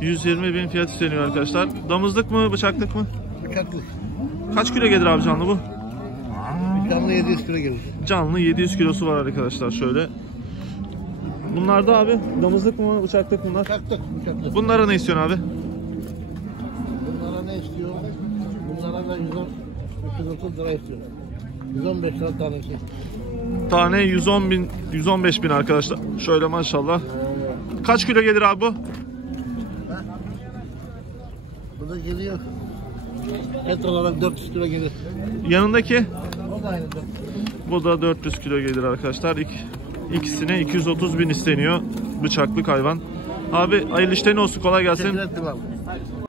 120 bin fiyat isteniyor arkadaşlar. Damızlık mı, bıçaklık mı? Bıçaklık. Kaç kilo gelir abi canlı bu? Canlı 700 kilo gelir. Canlı 700 kilosu var arkadaşlar şöyle. Bunlar da abi damızlık mı, bıçaklık bunlar? Bıçaklık. Bunlara ne istiyorsun abi? Bunlara ne istiyor? Bunlara da 130 lira istiyor. 115 lira tanesi. Tane 110 bin, 115 bin arkadaşlar. Şöyle maşallah. Kaç kilo gelir abi bu? Bu da geliyor. Et olarak 400 kilo gelir. Yanındaki? O da aynı. Bu da 400 kilo gelir arkadaşlar. İkisine 230 bin isteniyor. Bıçaklık hayvan. Abi hayırlı işlerin olsun, kolay gelsin. Teşekkür ederim abi.